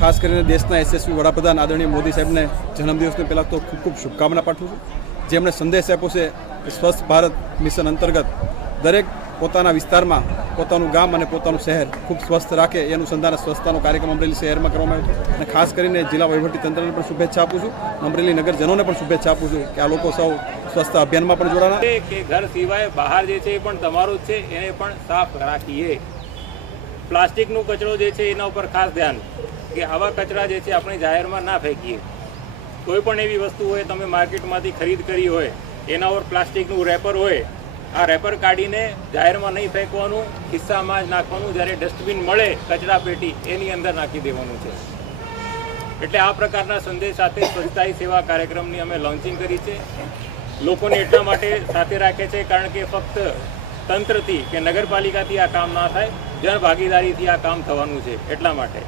ખાસ કરીને દેશના યશસ્વી વડાપ્રધાન આદરણીય મોદી સાહેબને જન્મદિવસને પહેલાં તો ખૂબ ખૂબ શુભકામના પાઠવું છું. જેમણે સંદેશ આપ્યો છે કે સ્વસ્થ ભારત મિશન અંતર્ગત દરેક પોતાના વિસ્તારમાં પોતાનું ગામ અને પોતાનું શહેર ખૂબ સ્વસ્થ રાખે એ અનુસંધાને સ્વચ્છતાનો કાર્યક્રમ અમરેલી શહેરમાં કરવામાં આવ્યો છે. અને ખાસ કરીને જિલ્લા વહીવટીતંત્રને પણ શુભેચ્છા આપું છું, અમરેલી નગરજનોને પણ શુભેચ્છા આપું છું કે આ લોકો સૌ સ્વચ્છતા અભિયાનમાં પણ જોડાણા કે ઘર સિવાય બહાર જે છે એ પણ તમારું જ છે, એને પણ સાફ રાખીએ. પ્લાસ્ટિકનો કચરો જે છે એના ઉપર ખાસ ધ્યાન કે આવા કચરા જે છે આપણે જાહેરમાં ના ફેંકીએ. કોઈ પણ એવી વસ્તુ હોય તમે માર્કેટમાંથી ખરીદ કરી હોય એના ઉપર પ્લાસ્ટિકનું રેપર હોય, આ રેપર કાઢીને જાહેરમાં નહીં ફેંકવાનું, ખિસ્સામાં જ નાખવાનું. જ્યારે ડસ્ટબિન મળે કચરા પેટી એની અંદર નાખી દેવાનું છે. એટલે આ પ્રકારના સંદેશ સાથે સ્વચ્છતા હી સેવા કાર્યક્રમની અમે લોન્ચિંગ કરી છે. લોકોને એટલા માટે સાથે રાખે છે કારણ કે ફક્ત તંત્રથી કે નગરપાલિકાથી આ કામ ના થાય, જનભાગીદારીથી આ કામ થવાનું છે. એટલા માટે